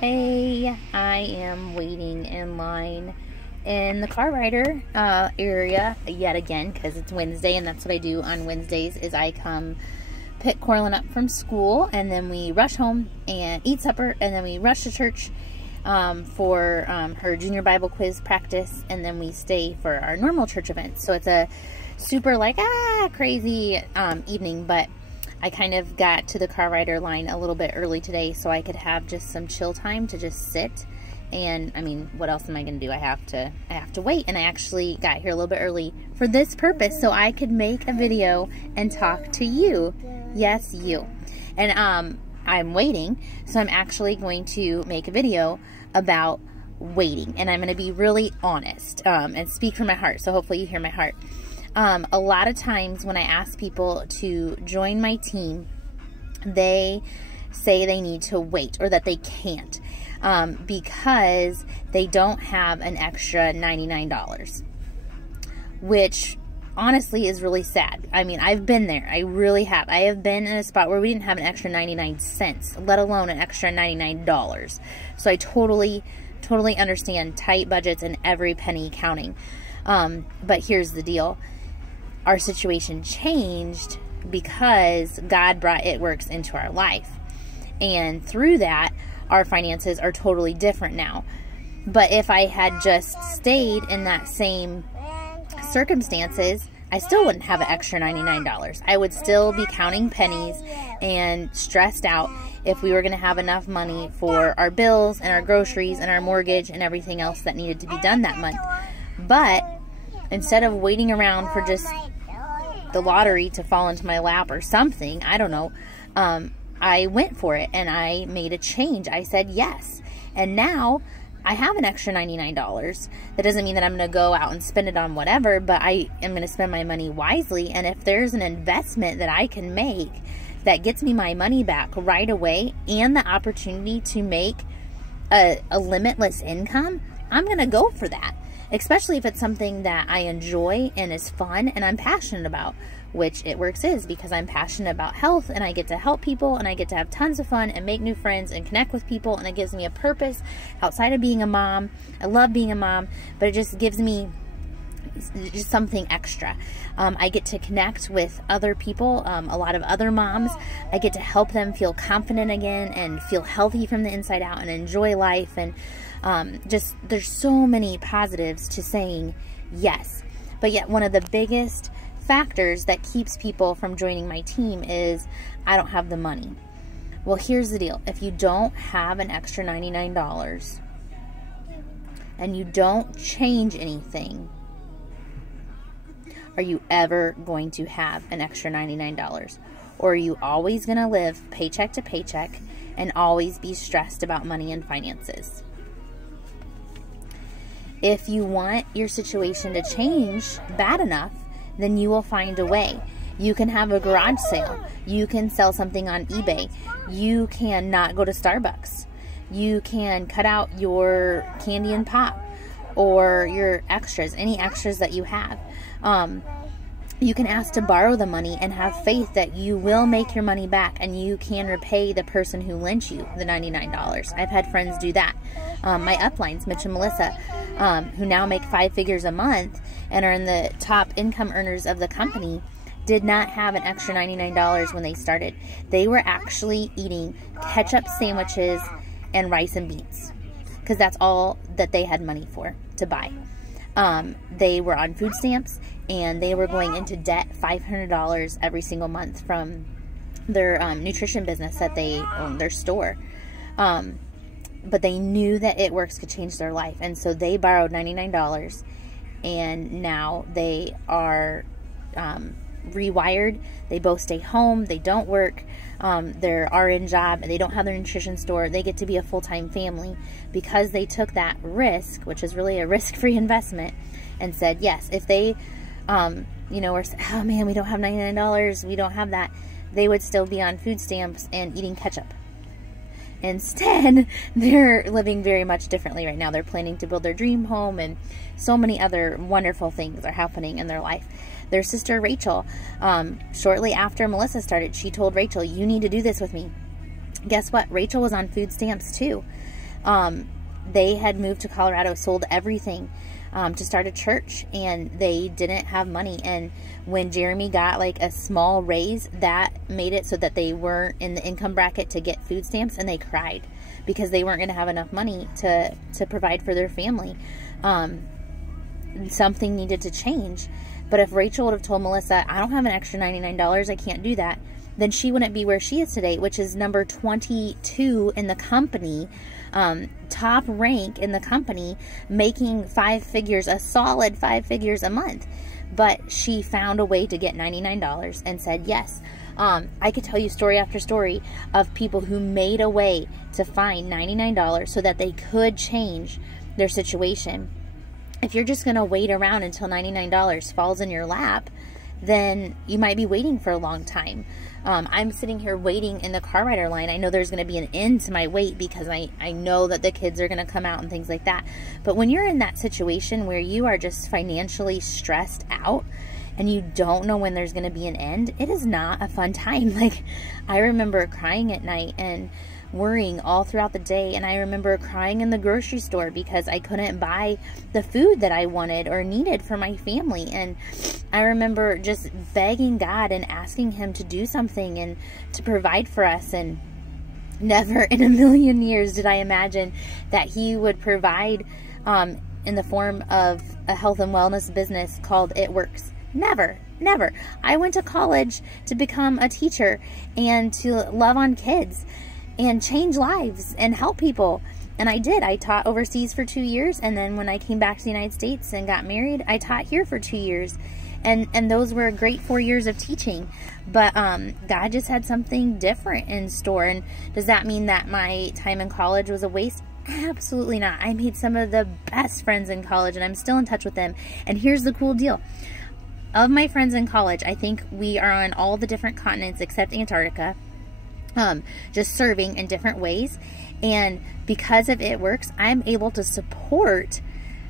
Hey, I am waiting in line in the Car-Rider area yet again because it's Wednesday, and that's what I do on Wednesdays is I come pick Corlin up from school, and then we rush home and eat supper, and then we rush to church for her junior Bible quiz practice, and then we stay for our normal church events. So it's a super crazy evening, but I kind of got to the Car-Rider line a little bit early today so I could have just some chill time to just sit. And I mean, what else am I going to do? I have to wait. And I actually got here a little bit early for this purpose so I could make a video and talk to you. Yes, you. And I'm waiting, so I'm actually going to make a video about waiting, and I'm going to be really honest and speak from my heart. So hopefully you hear my heart. A lot of times when I ask people to join my team, they say they need to wait or that they can't because they don't have an extra $99, which honestly is really sad. I mean, I've been there. I really have. I have been in a spot where we didn't have an extra 99 cents, let alone an extra $99. So I totally understand tight budgets and every penny counting. But here's the deal. Our situation changed because God brought It Works into our life. And through that, our finances are totally different now. But if I had just stayed in that same circumstances, I still wouldn't have an extra $99. I would still be counting pennies and stressed out if we were going to have enough money for our bills and our groceries and our mortgage and everything else that needed to be done that month. But instead of waiting around for just the lottery to fall into my lap or something, I don't know, I went for it and I made a change. I said yes. And now I have an extra $99. That doesn't mean that I'm going to go out and spend it on whatever, but I am going to spend my money wisely. And if there's an investment that I can make that gets me my money back right away and the opportunity to make a limitless income, I'm going to go for that. Especially if it's something that I enjoy and is fun and I'm passionate about, which It Works is, because I'm passionate about health and I get to help people and I get to have tons of fun and make new friends and connect with people, and it gives me a purpose outside of being a mom. I love being a mom, but it just gives me just something extra. I get to connect with other people, a lot of other moms. I get to help them feel confident again and feel healthy from the inside out and enjoy life. And just there's so many positives to saying yes. But yet one of the biggest factors that keeps people from joining my team is I don't have the money. Well, here's the deal. If you don't have an extra $99 and you don't change anything, are you ever going to have an extra $99? Or are you always going to live paycheck to paycheck and always be stressed about money and finances? If you want your situation to change bad enough, then you will find a way. You can have a garage sale. You can sell something on eBay. You can not go to Starbucks. You can cut out your candy and pop or your extras, any extras that you have. You can ask to borrow the money and have faith that you will make your money back and you can repay the person who lent you the $99. I've had friends do that. My uplines, Mitch and Melissa, who now make 5 figures a month and are in the top income earners of the company, did not have an extra $99 when they started. They were actually eating ketchup sandwiches and rice and beans because that's all that they had money for to buy. They were on food stamps and they were going into debt $500 every single month from their nutrition business that they own, their store. But they knew that It Works could change their life. And so they borrowed $99 and now they are rewired. They both stay home. They don't work their RN job. And they don't have their nutrition store. They get to be a full-time family because they took that risk, which is really a risk-free investment, and said yes. If they, you know, were, oh man, we don't have $99. We don't have that. They would still be on food stamps and eating ketchup. Instead, they're living very much differently right now. They're planning to build their dream home and so many other wonderful things are happening in their life. Their sister Rachel, shortly after Melissa started, she told Rachel, you need to do this with me. Guess what? Rachel was on food stamps too. They had moved to Colorado, sold everything to start a church, and they didn't have money. And when Jeremy got like a small raise, that made it so that they weren't in the income bracket to get food stamps, and they cried because they weren't going to have enough money to provide for their family. Something needed to change. But if Rachel would have told Melissa, I don't have an extra $99, I can't do that, then she wouldn't be where she is today, which is number 22 in the company, top rank in the company, making 5 figures, a solid 5 figures a month. But she found a way to get $99 and said yes. I could tell you story after story of people who made a way to find $99 so that they could change their situation. If you're just going to wait around until $99 falls in your lap, then you might be waiting for a long time. I'm sitting here waiting in the car rider line. I know there's going to be an end to my wait because I know that the kids are going to come out and things like that. But when you're in that situation where you are just financially stressed out and you don't know when there's going to be an end, it is not a fun time. Like, I remember crying at night and worrying all throughout the day, and I remember crying in the grocery store because I couldn't buy the food that I wanted or needed for my family. And I remember just begging God and asking him to do something and to provide for us, and never in a million years did I imagine that he would provide in the form of a health and wellness business called It Works. Never. I went to college to become a teacher and to love on kids and change lives and help people. And I did. I taught overseas for 2 years, and then when I came back to the United States and got married, I taught here for 2 years. And those were a great 4 years of teaching. But God just had something different in store. And does that mean that my time in college was a waste? Absolutely not. I made some of the best friends in college, and I'm still in touch with them. And here's the cool deal. Of my friends in college, I think we are on all the different continents except Antarctica. Just serving in different ways. And because of It Works, I'm able to support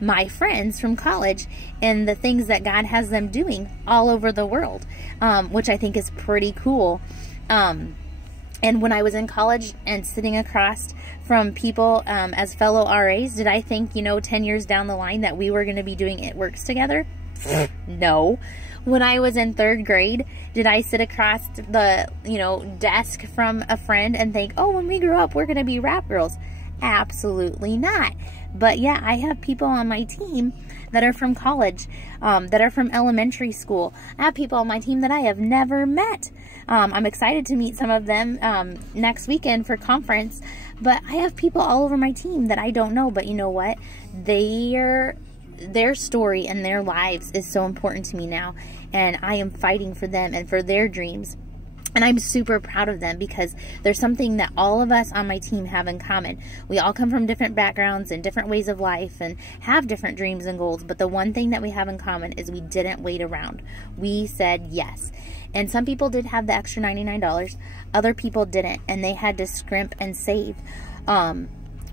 my friends from college and the things that God has them doing all over the world, which I think is pretty cool. And when I was in college and sitting across from people as fellow RAs, did I think, 10 years down the line that we were going to be doing It Works together? No. When I was in 3rd grade, did I sit across the, desk from a friend and think, oh, when we grow up, we're going to be rap girls? Absolutely not. But yeah, I have people on my team that are from college, that are from elementary school. I have people on my team that I have never met. I'm excited to meet some of them next weekend for conference. But I have people all over my team that I don't know. But you know what? Their story and their lives is so important to me now, and I am fighting for them and for their dreams. And I'm super proud of them because there's something that all of us on my team have in common. We all come from different backgrounds and different ways of life and have different dreams and goals. But the one thing that we have in common is we didn't wait around. We said yes. And some people did have the extra $99. Other people didn't. And they had to scrimp and save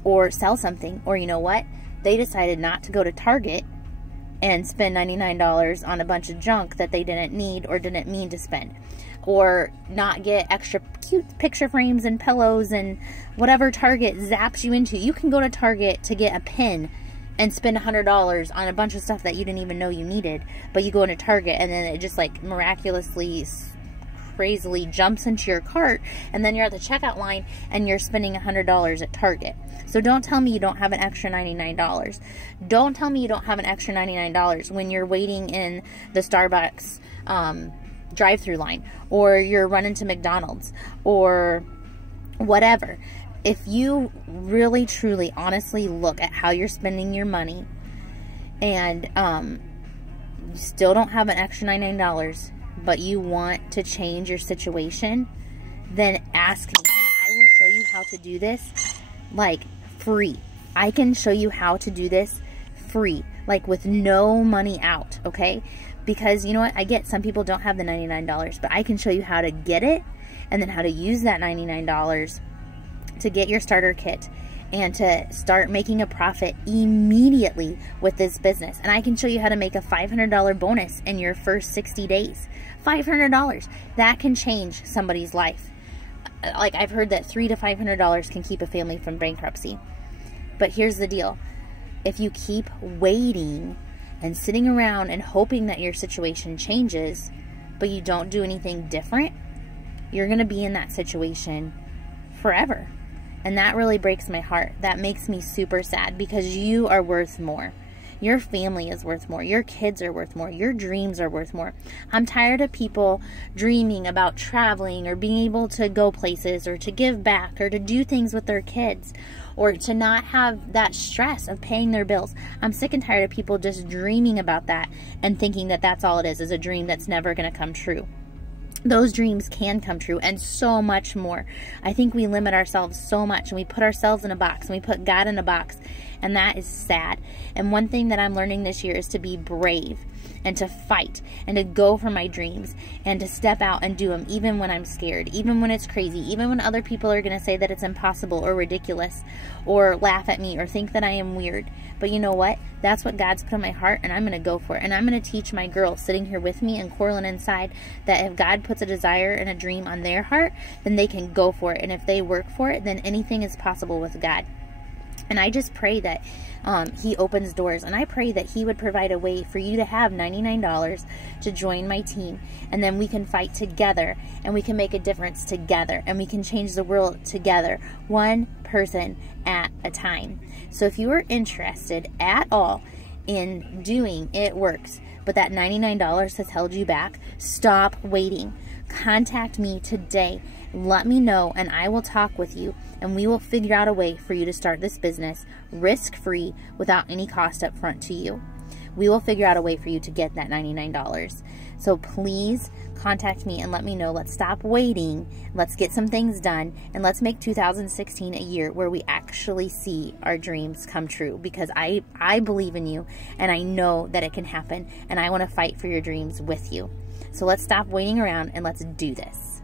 or sell something. Or you know what? They decided not to go to Target and spend $99 on a bunch of junk that they didn't need or didn't mean to spend. Or not get extra cute picture frames and pillows and whatever Target zaps you into. You can go to Target to get a pen and spend $100 on a bunch of stuff that you didn't even know you needed. But you go into Target and then it just like miraculously, crazily jumps into your cart, and then you're at the checkout line and you're spending $100 at Target. So don't tell me you don't have an extra $99. Don't tell me you don't have an extra $99 when you're waiting in the Starbucks drive-through line, or you're running to McDonald's, or whatever. If you really, truly, honestly look at how you're spending your money and you still don't have an extra $99, but you want to change your situation, then ask me and I will show you how to do this, like, free. I can show you how to do this free, like with no money out, okay? Because you know what? I get some people don't have the $99, but I can show you how to get it and then how to use that $99 to get your starter kit and to start making a profit immediately with this business. And I can show you how to make a $500 bonus in your first 60 days. $500. That can change somebody's life. Like, I've heard that $300 to $500 can keep a family from bankruptcy. But here's the deal. If you keep waiting and sitting around and hoping that your situation changes, but you don't do anything different, you're going to be in that situation forever. And that really breaks my heart. That makes me super sad, because you are worth more. Your family is worth more. Your kids are worth more. Your dreams are worth more. I'm tired of people dreaming about traveling or being able to go places or to give back or to do things with their kids or to not have that stress of paying their bills. I'm sick and tired of people just dreaming about that and thinking that that's all it is a dream that's never going to come true. Those dreams can come true, and so much more. I think we limit ourselves so much, and we put ourselves in a box, and we put God in a box, and that is sad. And one thing that I'm learning this year is to be brave and to fight and to go for my dreams and to step out and do them, even when I'm scared, even when it's crazy, even when other people are going to say that it's impossible or ridiculous or laugh at me or think that I am weird. But you know what? That's what God's put in my heart, and I'm going to go for it. And I'm going to teach my girls sitting here with me and Coraline inside that if God puts a desire and a dream on their heart, then they can go for it. And if they work for it, then anything is possible with God. And I just pray that He opens doors. And I pray that He would provide a way for you to have $99 to join my team. And then we can fight together. And we can make a difference together. And we can change the world together. One person at a time. So if you are interested at all in doing It Works, but that $99 has held you back, stop waiting. Contact me today. Let me know, and I will talk with you, and we will figure out a way for you to start this business risk-free without any cost up front to you. We will figure out a way for you to get that $99. So please contact me and let me know. Let's stop waiting. Let's get some things done, and let's make 2016 a year where we actually see our dreams come true, because I believe in you, and I know that it can happen, and I want to fight for your dreams with you. So let's stop waiting around and let's do this.